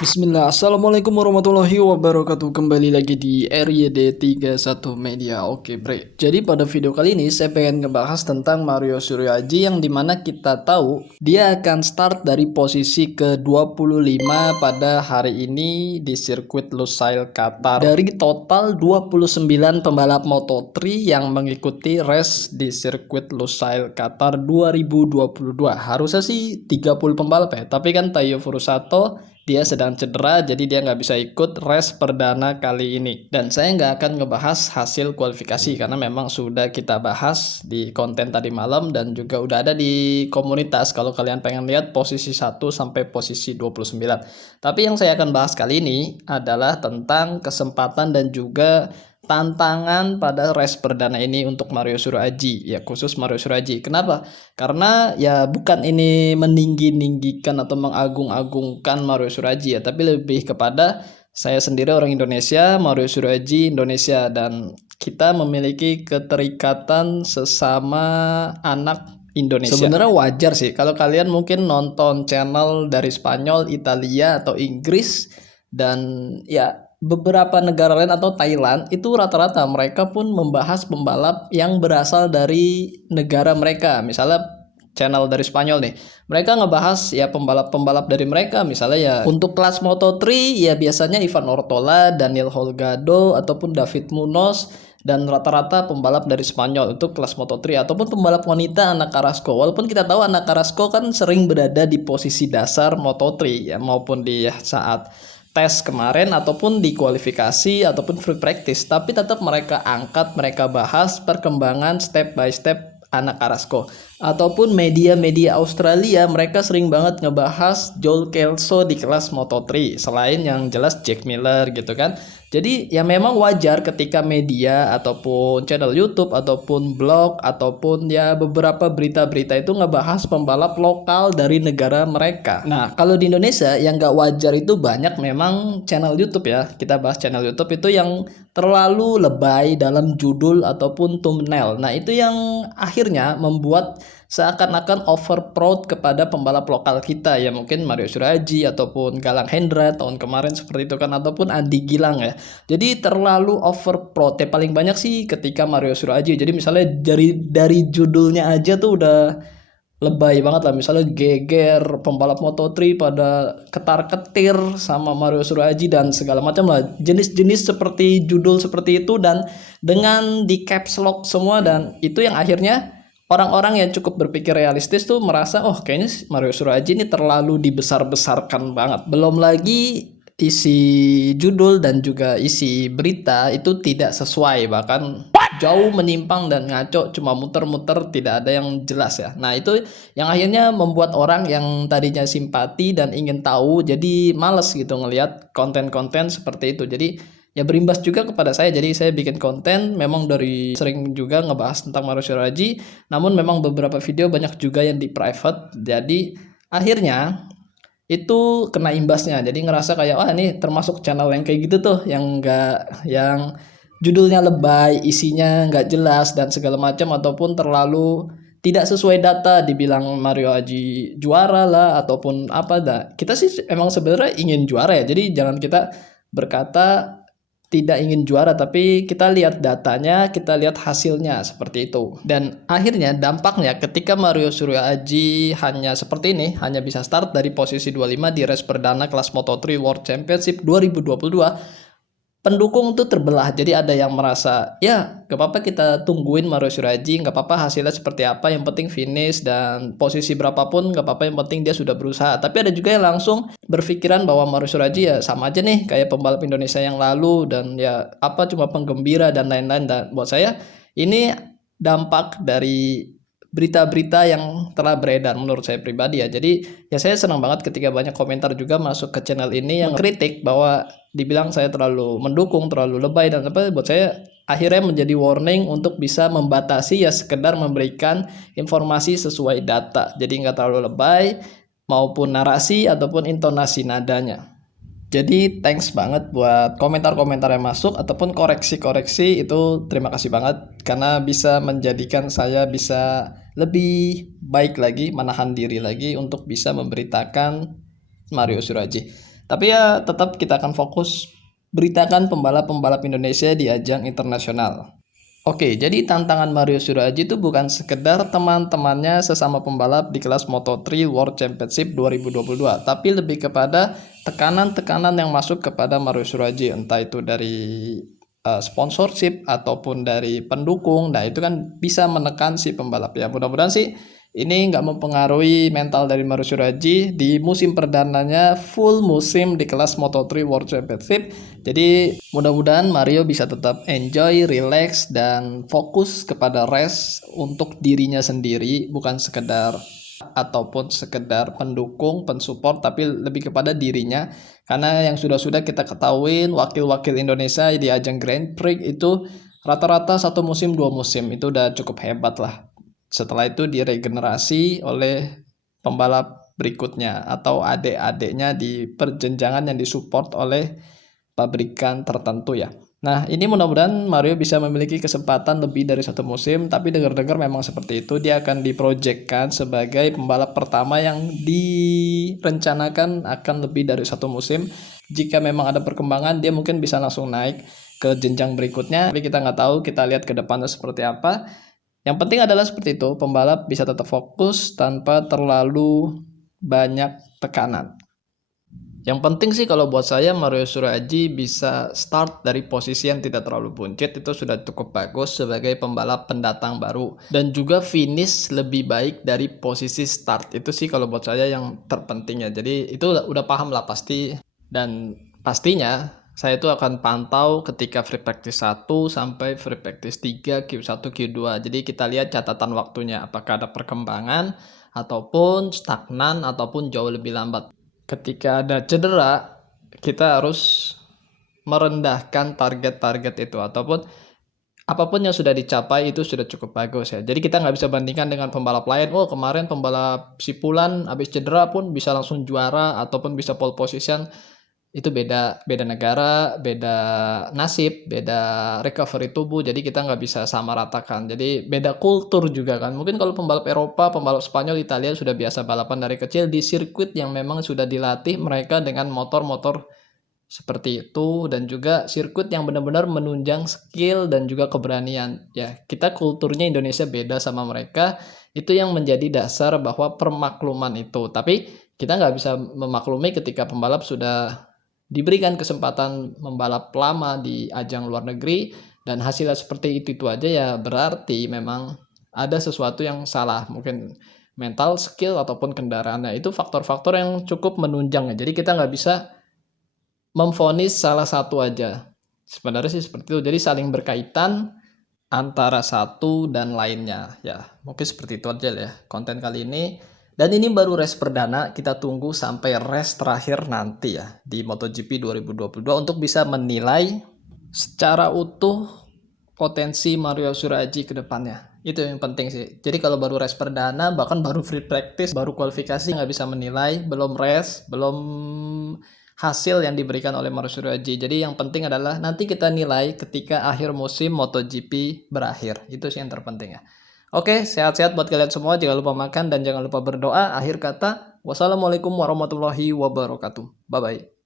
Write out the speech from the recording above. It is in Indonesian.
Bismillah, Assalamualaikum warahmatullahi wabarakatuh. Kembali lagi di RYD31 Media. Oke, bre. Jadi pada video kali ini saya pengen ngebahas tentang Mario Suryaji yang dimana kita tahu dia akan start dari posisi ke-25 pada hari ini di sirkuit Lusail Qatar. Dari total 29 pembalap Moto3 yang mengikuti race di sirkuit Lusail Qatar 2022. Harusnya sih 30 pembalap ya, tapi kan Taiyo Furusato dia sedang cedera, jadi dia nggak bisa ikut race perdana kali ini. Dan saya nggak akan ngebahas hasil kualifikasi karena memang sudah kita bahas di konten tadi malam dan juga udah ada di komunitas kalau kalian pengen lihat posisi 1 sampai posisi 29. Tapi yang saya akan bahas kali ini adalah tentang kesempatan dan juga tantangan pada race perdana ini untuk Mario Suryaji, ya khusus Mario Suryaji. Kenapa? Karena ya bukan ini meninggi-ninggikan atau mengagung-agungkan Mario Suryaji ya, tapi lebih kepada saya sendiri orang Indonesia, Mario Suryaji Indonesia, dan kita memiliki keterikatan sesama anak Indonesia. Sebenarnya wajar sih kalau kalian mungkin nonton channel dari Spanyol, Italia, atau Inggris, dan ya beberapa negara lain atau Thailand itu rata-rata mereka pun membahas pembalap yang berasal dari negara mereka. Misalnya channel dari Spanyol nih, mereka ngebahas ya pembalap-pembalap dari mereka. Misalnya ya untuk kelas Moto3 ya biasanya Ivan Ortola, Daniel Holgado, ataupun David Munoz, dan rata-rata pembalap dari Spanyol untuk kelas Moto3. Ataupun pembalap wanita Ana Carrasco, walaupun kita tahu Ana Carrasco kan sering berada di posisi dasar Moto3 ya, maupun di saat tes kemarin ataupun di kualifikasi ataupun free practice, tapi tetap mereka angkat, mereka bahas perkembangan step by step anak Carrasco. Ataupun media-media Australia mereka sering banget ngebahas Joel Kelso di kelas Moto3 selain yang jelas Jack Miller gitu kan. Jadi ya memang wajar ketika media ataupun channel YouTube ataupun blog ataupun ya beberapa berita-berita itu ngebahas pembalap lokal dari negara mereka. Nah, kalau di Indonesia yang nggak wajar itu banyak memang channel YouTube ya. Kita bahas channel YouTube itu yang terlalu lebay dalam judul ataupun thumbnail. Nah, itu yang akhirnya membuat seakan-akan over proud kepada pembalap lokal kita ya, mungkin Mario Suryaji ataupun Galang Hendra tahun kemarin seperti itu kan, ataupun Andi Gilang ya. Jadi terlalu over proud ya, paling banyak sih ketika Mario Suryaji. Jadi misalnya dari judulnya aja tuh udah lebay banget lah, misalnya geger pembalap Moto3 pada ketar-ketir sama Mario Suryaji dan segala macam lah, jenis-jenis seperti judul seperti itu dan dengan di caps lock semua. Dan itu yang akhirnya orang-orang yang cukup berpikir realistis tuh merasa oh kayaknya Mario Suryaji ini terlalu dibesar-besarkan banget. Belum lagi isi judul dan juga isi berita itu tidak sesuai, bahkan jauh menyimpang dan ngaco, cuma muter-muter, tidak ada yang jelas ya. Nah, itu yang akhirnya membuat orang yang tadinya simpati dan ingin tahu jadi males gitu ngelihat konten-konten seperti itu. Jadi ya berimbas juga kepada saya. Jadi saya bikin konten memang dari sering juga ngebahas tentang Mario Suryaji, namun memang beberapa video banyak juga yang di private. Jadi akhirnya itu kena imbasnya, jadi ngerasa kayak wah ini termasuk channel yang kayak gitu tuh, yang enggak, yang judulnya lebay, isinya nggak jelas dan segala macam, ataupun terlalu tidak sesuai data, dibilang Mario Haji juara lah ataupun apa dah. Kita sih emang sebenarnya ingin juara ya, jadi jangan kita berkata tidak ingin juara, tapi kita lihat datanya, kita lihat hasilnya seperti itu. Dan akhirnya dampaknya ketika Mario Suryaji hanya seperti ini, hanya bisa start dari posisi 25 di race perdana kelas Moto3 World Championship 2022, pendukung tuh terbelah. Jadi ada yang merasa ya gak apa-apa kita tungguin Mario Suryaji, gak apa-apa hasilnya seperti apa, yang penting finish dan posisi berapapun gak apa-apa, yang penting dia sudah berusaha. Tapi ada juga yang langsung berpikiran bahwa Mario Suryaji ya sama aja nih kayak pembalap Indonesia yang lalu, dan ya apa cuma penggembira dan lain-lain. Dan buat saya ini dampak dari berita-berita yang telah beredar menurut saya pribadi ya. Jadi ya saya senang banget ketika banyak komentar juga masuk ke channel ini yang kritik bahwa dibilang saya terlalu mendukung, terlalu lebay dan apa. Buat saya akhirnya menjadi warning untuk bisa membatasi, ya sekedar memberikan informasi sesuai data. Jadi nggak terlalu lebay maupun narasi ataupun intonasi nadanya. Jadi thanks banget buat komentar-komentar yang masuk ataupun koreksi-koreksi, itu terima kasih banget karena bisa menjadikan saya bisa lebih baik lagi, menahan diri lagi untuk bisa memberitakan Mario Suryaji. Tapi ya tetap kita akan fokus beritakan pembalap-pembalap Indonesia di ajang internasional. Oke, jadi tantangan Mario Suryoaji itu bukan sekedar teman-temannya sesama pembalap di kelas Moto3 World Championship 2022, tapi lebih kepada tekanan-tekanan yang masuk kepada Mario Suryoaji, entah itu dari sponsorship ataupun dari pendukung. Nah, itu kan bisa menekan si pembalap ya. Mudah-mudahan sih ini nggak mempengaruhi mental dari Mario Suryoaji di musim perdananya, full musim di kelas Moto3 World Championship. Jadi mudah-mudahan Mario bisa tetap enjoy, relax, dan fokus kepada race untuk dirinya sendiri, bukan sekedar ataupun sekedar pendukung, pensupport, tapi lebih kepada dirinya. Karena yang sudah-sudah kita ketahui wakil-wakil Indonesia di ajang Grand Prix itu rata-rata 1 musim 2 musim, itu udah cukup hebat lah. Setelah itu diregenerasi oleh pembalap berikutnya atau adik-adiknya di perjenjangan yang disupport oleh pabrikan tertentu ya. Nah, ini mudah-mudahan Mario bisa memiliki kesempatan lebih dari 1 musim, tapi dengar-dengar memang seperti itu, dia akan diproyekkan sebagai pembalap pertama yang direncanakan akan lebih dari 1 musim. Jika memang ada perkembangan, dia mungkin bisa langsung naik ke jenjang berikutnya, tapi kita nggak tahu, kita lihat ke depannya seperti apa. Yang penting adalah seperti itu, pembalap bisa tetap fokus tanpa terlalu banyak tekanan. Yang penting sih kalau buat saya Mario Suryoaji bisa start dari posisi yang tidak terlalu buncit, itu sudah cukup bagus sebagai pembalap pendatang baru, dan juga finish lebih baik dari posisi start. Itu sih kalau buat saya yang terpenting ya. Jadi itu udah paham lah pasti, dan pastinya saya itu akan pantau ketika free practice 1 sampai free practice 3 Q1 Q2. Jadi kita lihat catatan waktunya apakah ada perkembangan ataupun stagnan ataupun jauh lebih lambat. Ketika ada cedera, kita harus merendahkan target-target itu, ataupun apapun yang sudah dicapai itu sudah cukup bagus ya. Jadi kita nggak bisa bandingkan dengan pembalap lain. Oh, kemarin pembalap si Fulan habis cedera pun bisa langsung juara ataupun bisa pole position. Itu beda negara, beda nasib, beda recovery tubuh. Jadi kita nggak bisa sama ratakan. Jadi beda kultur juga kan. Mungkin kalau pembalap Eropa, pembalap Spanyol, Italia sudah biasa balapan dari kecil di sirkuit yang memang sudah dilatih mereka dengan motor-motor seperti itu, dan juga sirkuit yang benar-benar menunjang skill dan juga keberanian. Ya, kita kulturnya Indonesia beda sama mereka. Itu yang menjadi dasar bahwa permakluman itu. Tapi kita nggak bisa memaklumi ketika pembalap sudah diberikan kesempatan membalap lama di ajang luar negeri dan hasilnya seperti itu aja, ya berarti memang ada sesuatu yang salah, mungkin mental, skill, ataupun kendaraannya. Itu faktor-faktor yang cukup menunjang ya. Jadi kita nggak bisa memvonis salah satu aja. Sebenarnya sih seperti itu. Jadi saling berkaitan antara satu dan lainnya. Ya, mungkin seperti itu aja ya konten kali ini. Dan ini baru race perdana, kita tunggu sampai race terakhir nanti ya di MotoGP 2022 untuk bisa menilai secara utuh potensi Mario Suryoaji ke depannya. Itu yang penting sih. Jadi kalau baru race perdana, bahkan baru free practice, baru kualifikasi, nggak bisa menilai, belum race, belum hasil yang diberikan oleh Mario Suryoaji. Jadi yang penting adalah nanti kita nilai ketika akhir musim MotoGP berakhir. Itu sih yang terpenting ya. Oke, sehat-sehat buat kalian semua. Jangan lupa makan dan jangan lupa berdoa. Akhir kata, wassalamualaikum warahmatullahi wabarakatuh. Bye-bye.